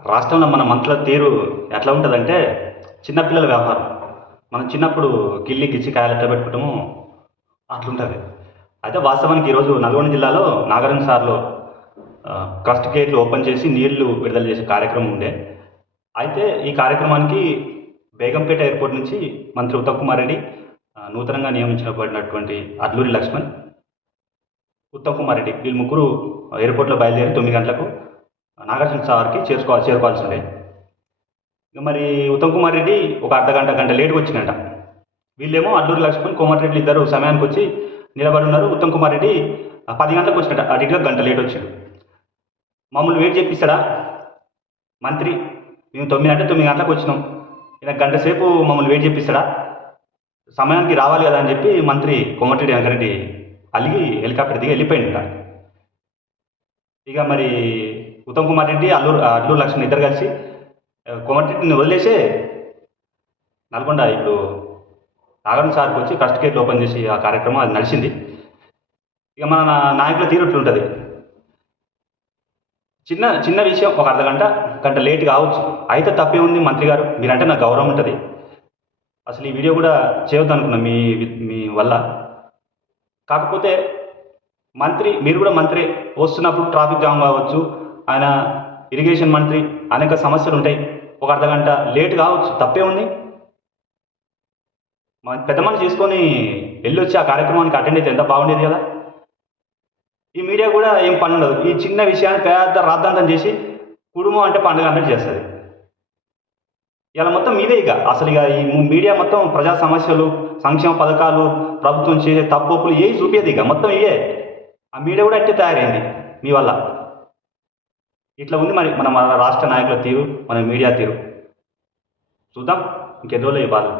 రాష్ట్రంలో మన మంత్రుల తీరు ఎట్లా ఉంటుందంటే చిన్నపిల్లల వ్యవహారం. మనం చిన్నప్పుడు గిల్లి గిచ్చి కాయలెట్ట పెట్టుకుంటాము అట్లుంటుంది. అయితే వాస్తవానికి ఈరోజు నల్గొండ జిల్లాలో నాగార్జున సార్లో క్రస్ట్ గేట్లు ఓపెన్ చేసి నీళ్లు విడుదల చేసే కార్యక్రమం ఉండే. అయితే ఈ కార్యక్రమానికి బేగంపేట ఎయిర్పోర్ట్ నుంచి మంత్రి ఉత్తమ్ కుమార్ రెడ్డి, నూతనంగా నియమించబడినటువంటి అడ్లూరి లక్ష్మణ్, ఉత్తమ్ కుమార్ రెడ్డి వీళ్ళు ముగ్గురు ఎయిర్పోర్ట్లో బయలుదేరి 9 గంటలకు నాగార్జున సార్కి చేరుకోవాల్సి ఉండే. ఇక మరి ఉత్తమ్ కుమార్ రెడ్డి ఒక గంట లేట్గా వచ్చిందంట. వీళ్ళేమో అల్లూరి లక్ష్మణ్, కోమటిరెడ్డి ఇద్దరు సమయానికి వచ్చి నిలబడి ఉన్నారు. ఉత్తమ్ కుమార్ రెడ్డి 10 గంటలకు వచ్చినట్ట, అటు ఇటుగా గంట లేట్ వచ్చాడు. మమ్మల్ని వెయిట్ చేపిస్తాడా మంత్రి? మేము 9 అంటే 9 గంటలకు వచ్చినాం, ఇలా గంట సేపు మమ్మల్ని వెయిట్ చేపిస్తాడా? సమయానికి రావాలి కదా అని చెప్పి మంత్రి కోమటిరెడ్డి వెంకరెడ్డి అలిగి హెలికాప్టర్ దిగి వెళ్ళిపోయిందట. ఇక మరి ఉత్తమ్ కుమార్ రెడ్డి అల్లూరు లక్ష్మణ్ ఇద్దరు కలిసి కోమటిరెడ్డిని వదిలేసే నల్గొండ ఇప్పుడు నాగార్జున సార్కి వచ్చి ఫస్ట్ గేట్లు ఓపెన్ చేసి ఆ కార్యక్రమం అది నడిచింది. ఇక మన నాయకుల తీరు ఉంటుంది. చిన్న చిన్న విషయం ఒక గంట లేట్ కావచ్చు, అయితే తప్పే ఉంది మంత్రి గారు, మీరంటే నాకు గౌరవం ఉంటుంది. అసలు ఈ వీడియో కూడా చేయొద్దు అనుకున్నా మీ మీ వల్ల. కాకపోతే మంత్రి, మీరు కూడా మంత్రి, వస్తున్నప్పుడు ట్రాఫిక్ జామ్ కావచ్చు, ఆయన ఇరిగేషన్ మంత్రి, అనేక సమస్యలు ఉంటాయి. ఒక అర్ధగంట లేట్ కావచ్చు, తప్పే ఉంది. పెద్ద మనిషి చేసుకొని వెళ్ళొచ్చి ఆ కార్యక్రమానికి అటెండ్ అయితే ఎంత బాగుండేది కదా. ఈ మీడియా కూడా ఏం పని ఉండదు, ఈ చిన్న విషయాన్ని పెద్ద రాద్ధాంతం చేసి కుటుంబం అంటే పండుగ అన్నట్టు చేస్తుంది. ఇలా మొత్తం మీదే. ఇక అసలు ఇక ఈ మీడియా మొత్తం ప్రజా సమస్యలు, సంక్షేమ పథకాలు, ప్రభుత్వం చేసే తప్పులు ఏవి చూపేది, ఇక మొత్తం ఇవే. ఆ మీడియా కూడా అట్టే తయారైంది మీ వల్ల. ఇట్లా ఉంది మరి మన రాష్ట్ర నాయకుల తీరు, మన మీడియా తీరు. చూద్దాం ఇంకెన్ని రోజులు ఈ బాధలు.